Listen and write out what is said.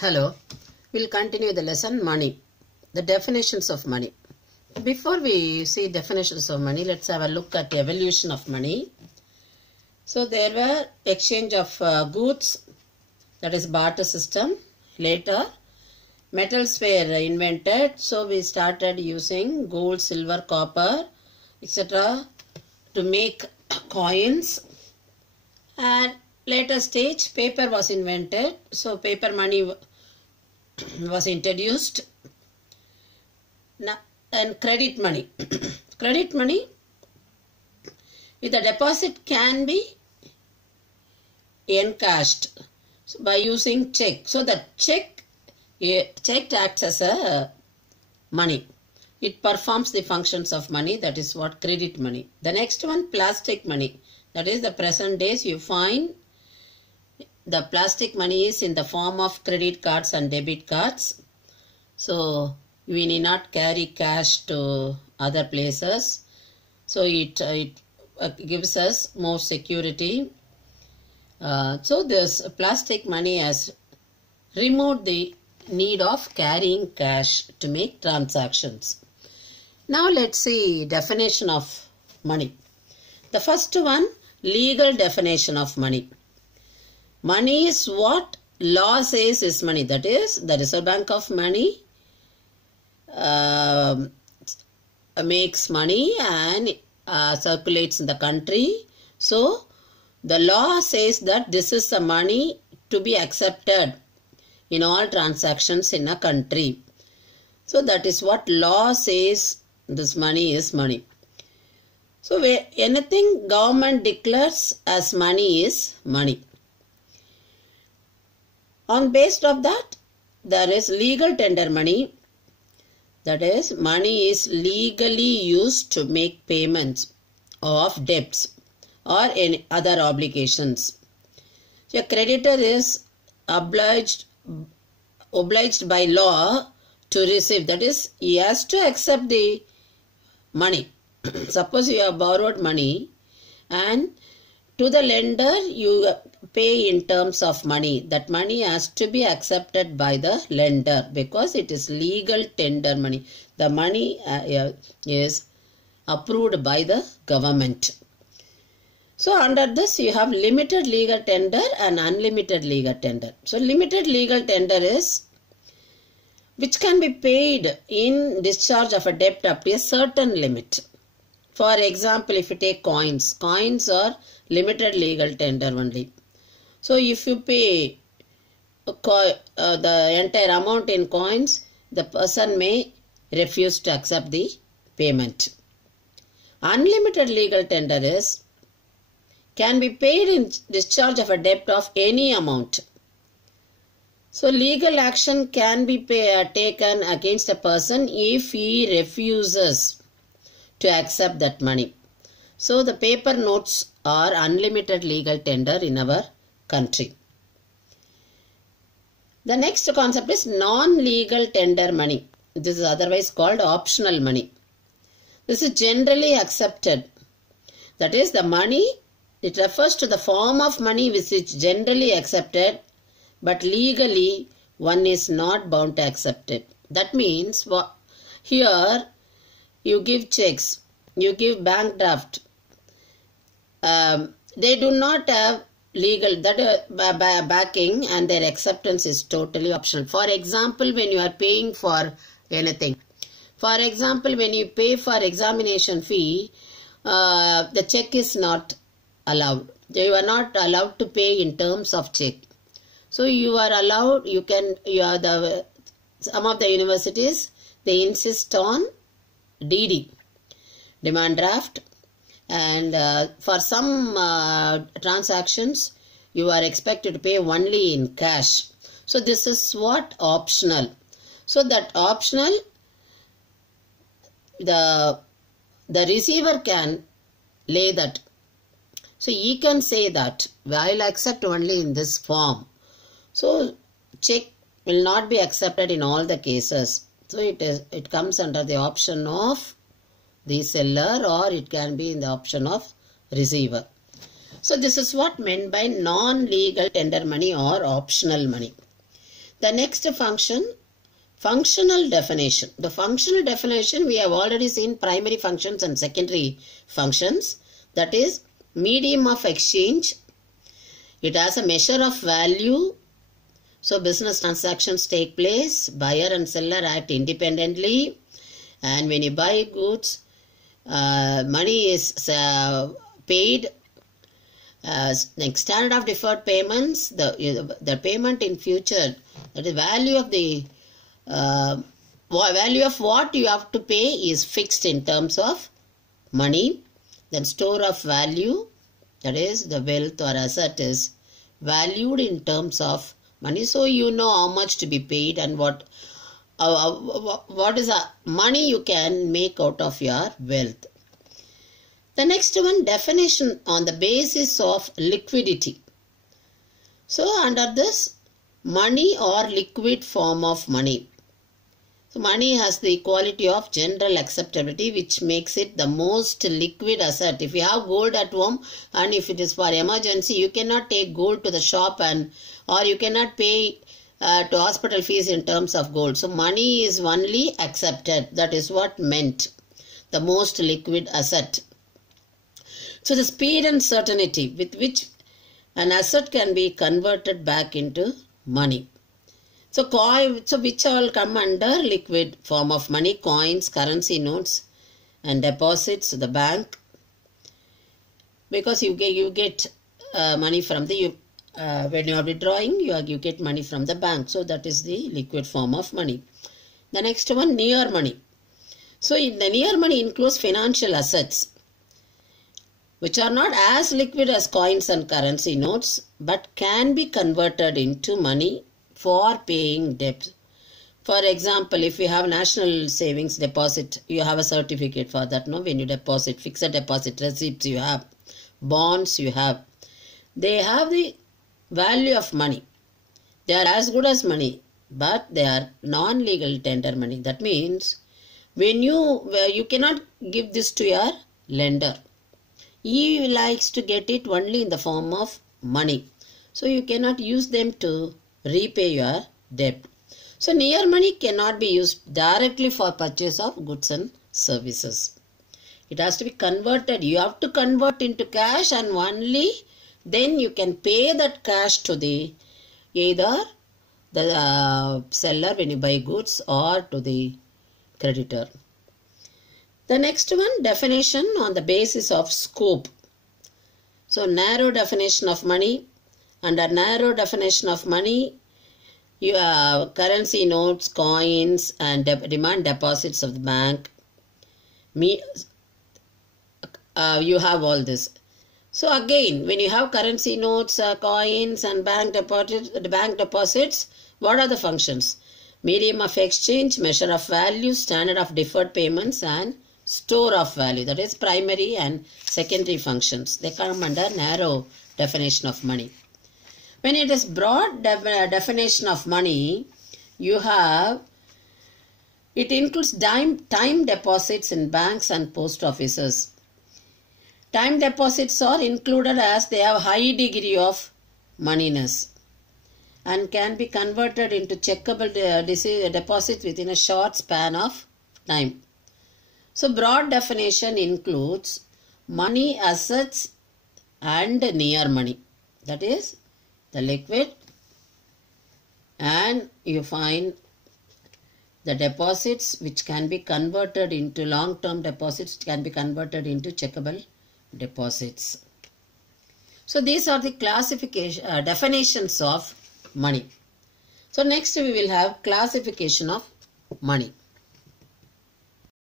Hello, we'll continue the lesson money, the definitions of money. Before we see definitions of money, let's have a look at the evolution of money. So there were exchange of goods, that is barter system. Later, metals were invented, so we started using gold, silver, copper, etc. to make coins. And later stage, paper was invented, so paper money was introduced. Now, and credit money. Credit money with a deposit can be encashed by using check. So the check acts as a money. It performs the functions of money. That is what credit money. The next one, plastic money. That is the present days you find the plastic money is in the form of credit cards and debit cards. So we need not carry cash to other places. So it gives us more security. So this plastic money has removed the need of carrying cash to make transactions. Now let's see definition of money. The first one, legal definition of money. Money is what law says is money. That is, the Reserve Bank of Money makes money and circulates in the country. So the law says that this is the money to be accepted in all transactions in a country. So that is what law says, this money is money. So anything government declares as money is money. On base of that, there is legal tender money. That is, money is legally used to make payments of debts or any other obligations. So a creditor is obliged by law to receive. That is, he has to accept the money. Suppose you have borrowed money and to the lender you pay in terms of money. That money has to be accepted by the lender because it is legal tender money. The money is approved by the government. So under this you have limited legal tender and unlimited legal tender. So limited legal tender is which can be paid in discharge of a debt up to a certain limit. For example, if you take coins, coins are limited legal tender only. So if you pay the entire amount in coins, the person may refuse to accept the payment. Unlimited legal tender is can be paid in discharge of a debt of any amount. So legal action can be taken against a person if he refuses to accept that money. So the paper notes are unlimited legal tender in our country. The next concept is non-legal tender money. This is otherwise called optional money. This is generally accepted. That is, the money, it refers to the form of money which is generally accepted, but legally one is not bound to accept it. That means here you give checks, you give bank draft. They do not have legal backing and their acceptance is totally optional. For example, when you are paying for anything. For example, when you pay for examination fee, the check is not allowed. You are not allowed to pay in terms of check. So you are allowed, some of the universities, they insist on DD, demand draft, and for some transactions, you are expected to pay only in cash. So this is what optional. So that optional, the receiver can lay that. So he can say that I will accept only in this form. So check will not be accepted in all the cases. So it comes under the option of the seller or it can be in the option of receiver. So this is what meant by non-legal tender money or optional money. The next function, functional definition. The functional definition we have already seen primary functions and secondary functions. That is medium of exchange. It has a measure of value. So business transactions take place. Buyer and seller act independently. And when you buy goods, money is paid. Next, standard of deferred payments. The payment in future. That is value of the value of what you have to pay is fixed in terms of money. Then store of value. That is the wealth or asset is valued in terms of money. So you know how much to be paid and what is the money you can make out of your wealth. The next one, definition on the basis of liquidity. So under this, money or liquid form of money. So money has the quality of general acceptability, which makes it the most liquid asset. If you have gold at home and if it is for emergency, you cannot take gold to the shop or you cannot pay to hospital fees in terms of gold. So money is only accepted. That is what meant. The most liquid asset. So the speed and certainty with which an asset can be converted back into money. So which all come under liquid form of money? Coins, currency notes and deposits to the bank. Because you get money from the when you are withdrawing, you get money from the bank. So that is the liquid form of money. The next one, near money. So the near money includes financial assets, which are not as liquid as coins and currency notes, but can be converted into money for paying debt. For example, if you have national savings deposit, you have a certificate for that. No, when you deposit, fixed deposit receipts you have, bonds you have. They have the value of money. They are as good as money, but they are non-legal tender money. That means when you cannot give this to your lender. He likes to get it only in the form of money. So you cannot use them to repay your debt. So near money cannot be used directly for purchase of goods and services. It has to be converted. You have to convert into cash and only then you can pay that cash to either the seller when you buy goods or to the creditor. The next one, definition on the basis of scope. So narrow definition of money. Under narrow definition of money, you have currency notes, coins and demand deposits of the bank. You have all this. So again, when you have currency notes, coins and bank deposits, what are the functions? Medium of exchange, measure of value, standard of deferred payments and store of value. That is primary and secondary functions. They come under narrow definition of money. When it is broad definition of money, it includes time deposits in banks and post offices. Time deposits are included as they have high degree of moneyness and can be converted into checkable deposits within a short span of time. So broad definition includes money, assets and near money. That is the liquid, and you find the deposits which can be converted into long-term deposits, can be converted into checkable deposits. So these are the classification definitions of money. So next we will have classification of money.